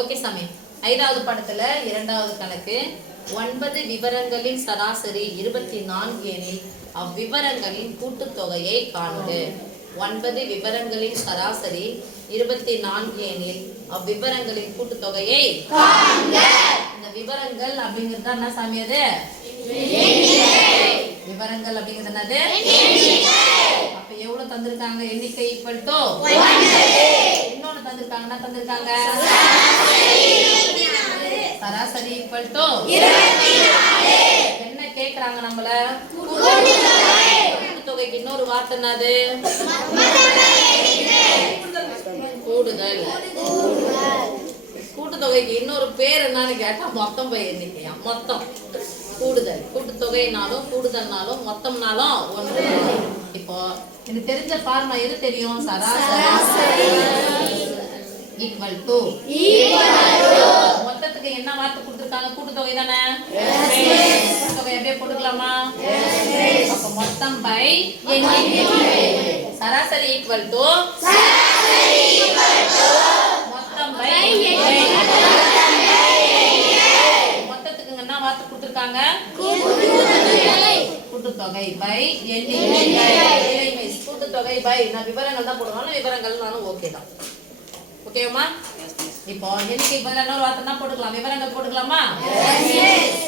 Okay சாமி. 5வது படத்துல 2வது கணக்கு 9 விவரங்களின் சராசரி 24 எனில் அவ்விவரங்களின் கூட்டுத்தொகையை காண்க. 9 விவரங்களின் சராசரி 24 எனில் அவ்விவரங்களின் கூட்டுத்தொகையை காண்க. இந்த விவரங்கள் அப்படிங்கிறது என்ன சாமி? அது விவரங்கள் அப்படிங்கிறது என்னது? அப்ப எவ்வளவு தந்திருக்காங்க? எண்ணிக்கை ஈக்குவல் டு இன்னொன்னு தந்திருக்காங்க. என்ன தந்திருக்காங்க? சராசரி ஈக்குவல் டு 24. என்ன கேக்குறாங்க நம்மள? கூட்டுத்தொகைக்கு இன்னொரு வார்த்தை என்னது? கூடுதல். கூட்டுத்தொகைக்கு இன்னொரு பேர் என்னன்னு கேட்டா மொத்தம் போய் எண்ணிக்கையா? மொத்தம். கூடுதல். கூட்டுத்தொகைனாலும் கூடுதல்னாலும் மொத்தம்னாலும் ஒன்று. இப்போ எனக்கு தெரிஞ்ச ஃபார்முலா எது தெரியும்? சராசரி ஈக்குவல் டு மொத்தத்துக்கு என்ன வார்த்தை கொடுத்திருக்காங்க? கூட்டுத்தொகை தானே. கூட்டுத்தொகை அப்படியே போட்டுக்கலாமா? அப்ப மொத்தம் பை எண்ணிக்கை. சராசரி ஈக்குவல் டு மொத்தம் பை மொத்தத்துக்கு என்ன வார்த்தை கொடுத்திருக்காங்க? கூட்டுத்தொகை பை எண்ணிக்கை. கூட்டுத்தொகை பை நான் விவரங்கள் தான் போடுவாங்க. விவரங்கள் நானும் ஓகே தான். ஓகேமா? இப்போ எண்ணிக்கை பதிலா இன்னொரு வார்த்தை தான் போட்டுக்கலாம். விவரங்கள் போட்டுக்கலாமா?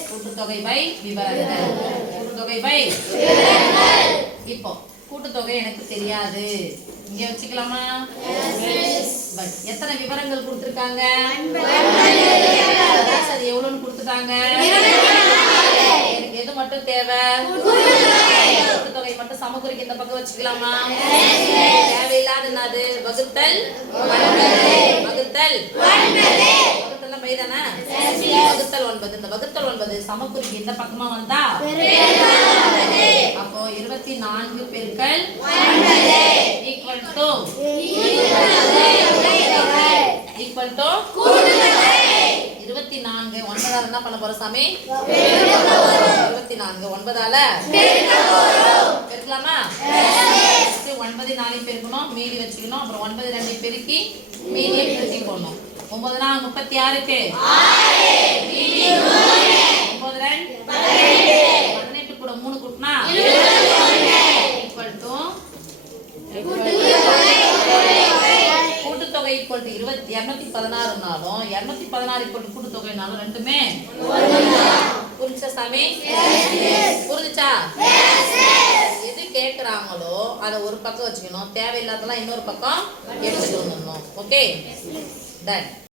கூட்டுத்தொகை பை விவரங்கள். கூட்டுத்தொகை பை இப்போ கூட்டுத்தொகை எனக்கு தெரியாது. இங்க வச்சுக்கலாமா? எத்தனை விவரங்கள் கொடுத்திருக்காங்க? சராசரி எவ்வளவுன்னு கொடுத்துட்டாங்க. எனக்கு எது மட்டும் தேவை? கூட்டுத்தொகை மட்டும் சமக்குறிக்கு இந்த பக்கம் வச்சுக்கலாமா? தேவையில்லாத என்னது? வகுத்தல். வகுத்தல் வகுத்தல் பை தானே. வகுத்தல் 9. இந்த வகுத்தல் 9 சமக்குறிக்கு இந்த பக்கமா வந்தா அப்போ 24 பெருக்கல் ஈக்குவல் டு ஈக்குவல் டு 24. 9ஆல என்ன பண்ண போறோம் சாமி? 24 9ஆல பெருக்கலாமா? 9 4 பெருக்கணும், மீதி வச்சுக்கணும். அப்புறம் 9 2 பெருக்கி மீதியை பெருக்கி போடணும். 9 4 36க்கு 9 2 18 கூட 3 கூட்டினா ஈக்குவல் டு கூட்டுத்தொகை ஈக்குவல் டு 216னாலும் 216 ஈக்குவல் டு கூட்டுத்தொகைனாலும் ரெண்டுமே புரிஞ்சா சாமி? புரிஞ்சுச்சா? எது கேட்குறாங்களோ அதை ஒரு பக்கம் வச்சுக்கணும். தேவையில்லாதெல்லாம் இன்னொரு பக்கம் எடுத்துட்டு வந்துடணும். Okay done.